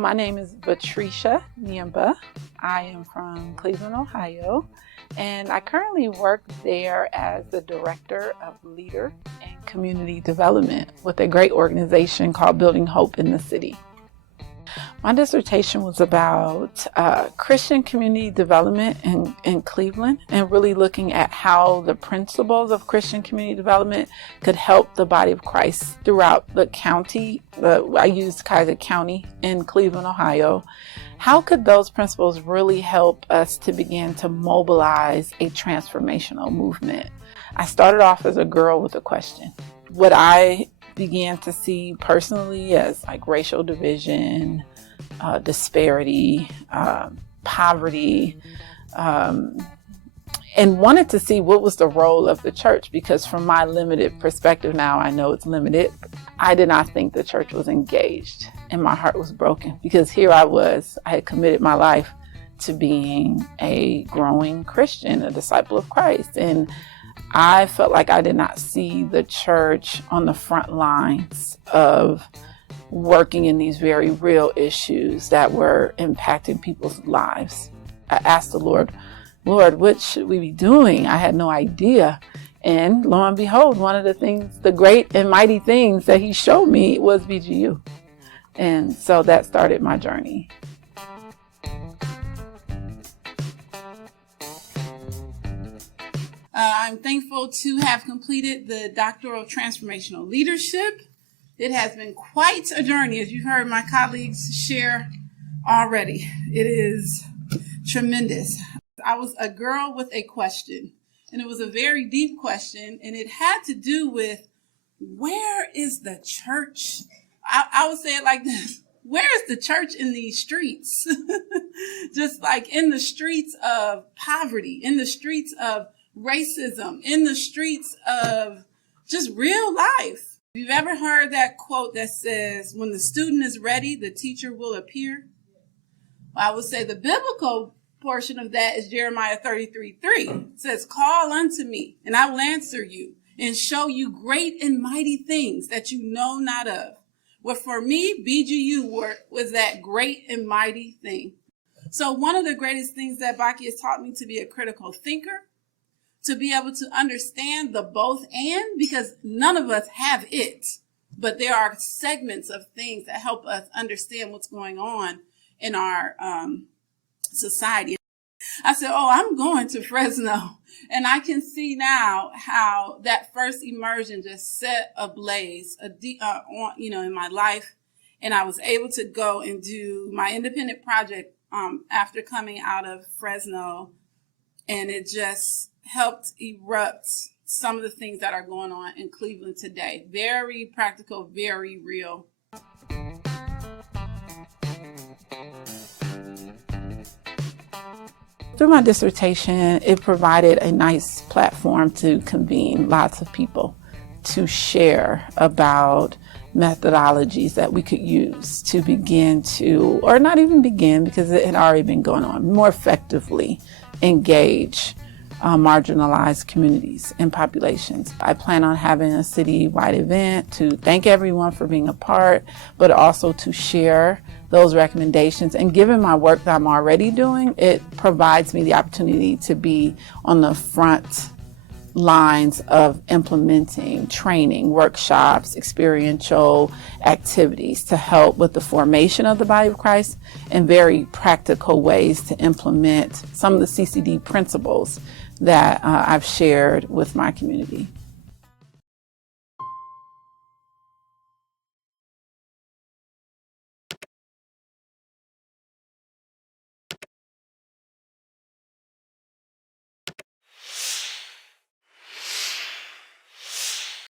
My name is Vatreisha Nyemba. I am from Cleveland, Ohio, and I currently work there as the Director of Leader and Community Development with a great organization called Building Hope in the City. My dissertation was about Christian community development in Cleveland, and really looking at how the principles of Christian community development could help the body of Christ throughout the county. I used Kaiser County in Cleveland, Ohio. How could those principles really help us to begin to mobilize a transformational movement? I started off as a girl with a question. What I began to see personally as like racial division, disparity, poverty, and wanted to see what was the role of the church, because from my limited perspective now, I know it's limited. I did not think the church was engaged, and my heart was broken because here I had committed my life to being a growing Christian, a disciple of Christ, and I felt like I did not see the church on the front lines of working in these very real issues that were impacting people's lives. I asked the Lord, what should we be doing? I had no idea. And lo and behold, one of the things, the great and mighty things that he showed me was BGU. And so that started my journey. I'm thankful to have completed the Doctoral of Transformational Leadership. It has been quite a journey, as you've heard my colleagues share already. It is tremendous. I was a girl with a question, and it was a very deep question, and it had to do with, where is the church? I would say it like this: where is the church in these streets? Just like in the streets of poverty, in the streets of racism, in the streets of just real life. If you've ever heard that quote that says, when the student is ready, the teacher will appear. Well, I would say the biblical portion of that is Jeremiah 33:3. It says, call unto me, and I will answer you and show you great and mighty things that you know not of. Well, for me, BGU work was that great and mighty thing. So one of the greatest things that Baki has taught me to be a critical thinker, to be able to understand the both and, because none of us have it, but there are segments of things that help us understand what's going on in our society. I said, I'm going to Fresno, and I can see now how that first immersion just set ablaze in my life, and I was able to go and do my independent project after coming out of Fresno, and it just helped erupt some of the things that are going on in Cleveland today. Very practical, very real. Through my dissertation, it provided a nice platform to convene lots of people to share about methodologies that we could use to begin to, or not even begin because it had already been going on, more effectively engage marginalized communities and populations. I plan on having a city-wide event to thank everyone for being a part, but also to share those recommendations. And given my work that I'm already doing, it provides me the opportunity to be on the front lines of implementing training, workshops, experiential activities to help with the formation of the body of Christ, and very practical ways to implement some of the CCD principles that I've shared with my community.